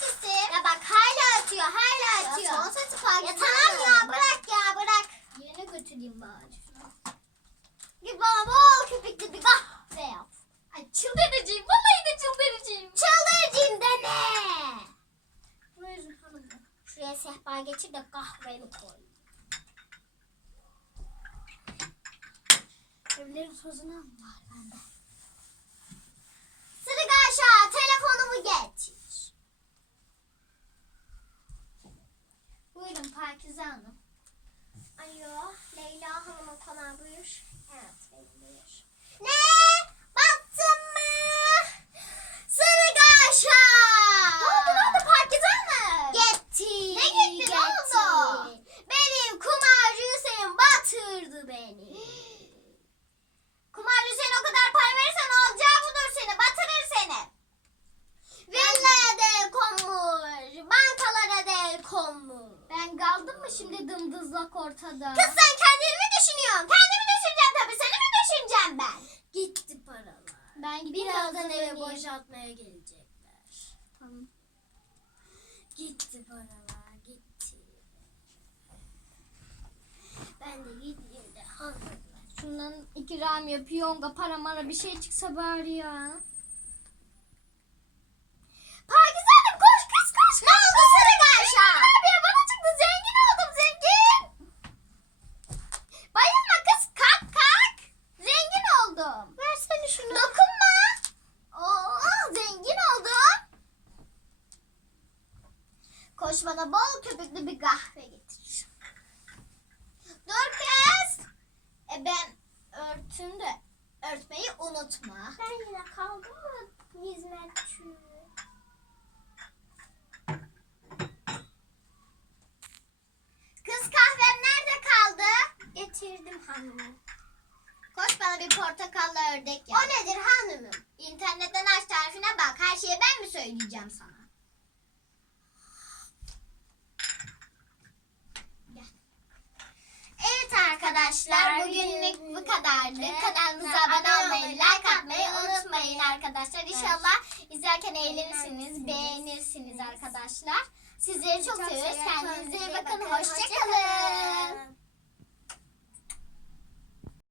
sesi. Ya bak hala atıyor hala Ya atıyor. son sesi fark Ya tamam ya bırak ya bırak. Yerine götüreyim bari. Git bana bol köpüklü bir kahve yap. Ay çıldırıcıyım. Vallahi de çıldırıcıyım. Çıldırıcıyım deme. Buyurun hanım. Şuraya sehpa geçir de kahveni koy. Evlerin sözünü al bari Pakize Hanım. Alo Leyla Hanım'a konar buyur. Evet benim buyur. Ne? Ben kaldım mı şimdi dımdızlak ortada? Kız sen kendini mi düşünüyorsun? Kendimi düşüneceğim tabii. Seni mi düşüneceğim ben? gitti paralar. Ben gidip Birazdan eve boş. boşaltmaya gelecekler. Tamam. Gitti paralar gitti. Ben de gideyim de hazırlar. Şundan ikram yapıyor. Onga para mara bir şey çıksa bari ya. Koş bana bol köpüklü bir kahve getir. Dur kız. E ben örtün de örtmeyi unutma. Ben yine kaldım mı hizmetçi? Kız kahvem nerede kaldı? Getirdim hanımım. Koş bana bir portakallı ördek yap. O nedir hanımım? İnternetten aç tarifine bak. Her şeyi ben mi söyleyeceğim sana? Gel. Evet arkadaşlar bugünlük bu kadardı. Kanalımıza abone olmayı, like atmayı unutmayın arkadaşlar. İnşallah izlerken eğlenirsiniz, beğenirsiniz arkadaşlar. Sizleri çok seviyoruz. Kendinize iyi bakın. Hoşçakalın.